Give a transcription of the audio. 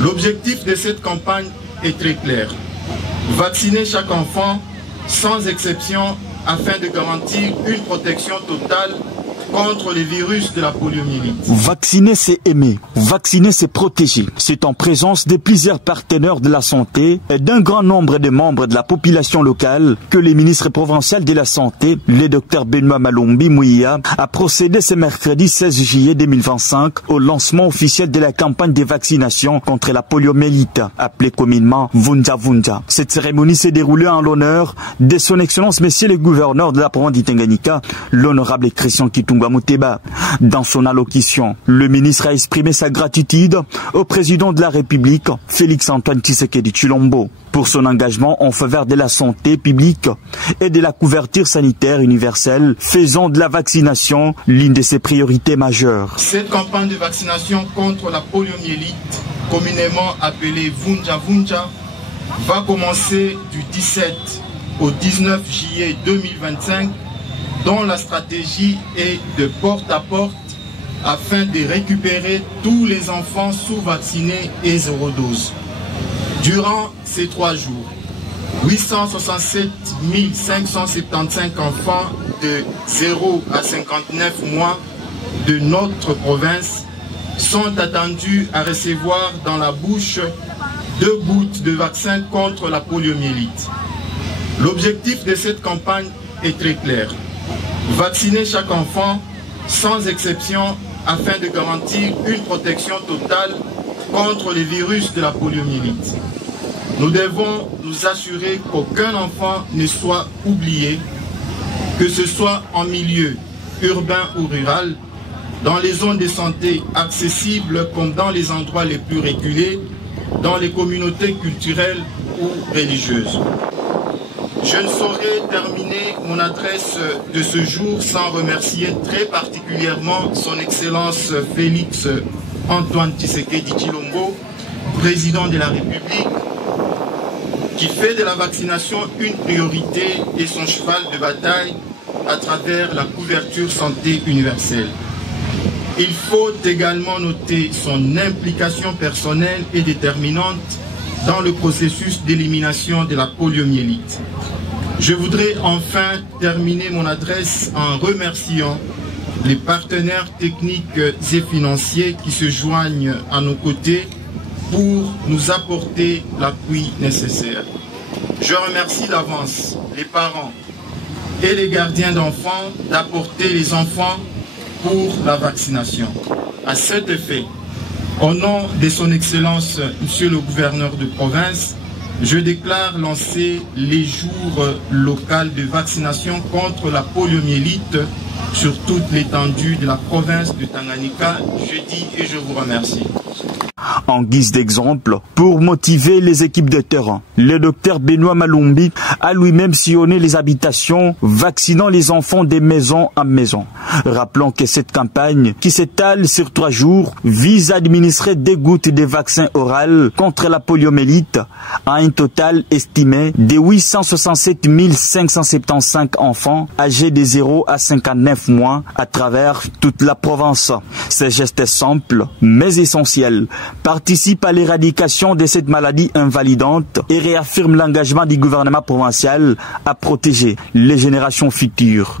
L'objectif de cette campagne est très clair. Vacciner chaque enfant, sans exception, afin de garantir une protection totale contre les virus de la poliomyélite. Vacciner, c'est aimer. Vacciner, c'est protéger. C'est en présence de plusieurs partenaires de la santé et d'un grand nombre de membres de la population locale que le ministre provincial de la Santé, le Dr Benoît Malombi Mouya, a procédé ce mercredi 16 juillet 2025 au lancement officiel de la campagne de vaccination contre la poliomyélite, appelée communément Vunja Vunja. Cette cérémonie s'est déroulée en l'honneur de son Excellence Monsieur le gouverneur de la province d'Itanganyika, l'honorable Christian Kitungwa Muteba. Dans son allocution, le ministre a exprimé sa gratitude au président de la République, Félix-Antoine Tshisekedi Tshilombo, pour son engagement en faveur de la santé publique et de la couverture sanitaire universelle, faisant de la vaccination l'une de ses priorités majeures. Cette campagne de vaccination contre la poliomyélite, communément appelée Vunja Vunja, va commencer du 17 au 19 juillet 2025, dont la stratégie est de porte à porte afin de récupérer tous les enfants sous-vaccinés et zéro dose. Durant ces 3 jours, 867 575 enfants de 0 à 59 mois de notre province sont attendus à recevoir dans la bouche 2 gouttes de vaccin contre la poliomyélite. L'objectif de cette campagne est très clair. Vacciner chaque enfant, sans exception, afin de garantir une protection totale contre les virus de la poliomyélite. Nous devons nous assurer qu'aucun enfant ne soit oublié, que ce soit en milieu urbain ou rural, dans les zones de santé accessibles comme dans les endroits les plus reculés, dans les communautés culturelles ou religieuses. Je ne saurais terminer mon adresse de ce jour sans remercier très particulièrement son Excellence Félix-Antoine Tshisekedi Tshilombo, président de la République, qui fait de la vaccination une priorité et son cheval de bataille à travers la couverture santé universelle. Il faut également noter son implication personnelle et déterminante dans le processus d'élimination de la poliomyélite. Je voudrais enfin terminer mon adresse en remerciant les partenaires techniques et financiers qui se joignent à nos côtés pour nous apporter l'appui nécessaire. Je remercie d'avance les parents et les gardiens d'enfants d'apporter les enfants pour la vaccination. À cet effet, au nom de son Excellence, Monsieur le gouverneur de province, je déclare lancer les jours locaux de vaccination contre la poliomyélite sur toute l'étendue de la province de Tanganyika jeudi et je vous remercie. En guise d'exemple, pour motiver les équipes de terrain, le docteur Benoît Malombi a lui-même sillonné les habitations, vaccinant les enfants de maison en maison. Rappelons que cette campagne, qui s'étale sur 3 jours, vise à administrer 2 gouttes de vaccin oral contre la poliomyélite à un total estimé de 867 575 enfants âgés de 0 à 59 mois à travers toute la province. Ce geste simple, mais essentiel, participe à l'éradication de cette maladie invalidante et réaffirme l'engagement du gouvernement provincial à protéger les générations futures.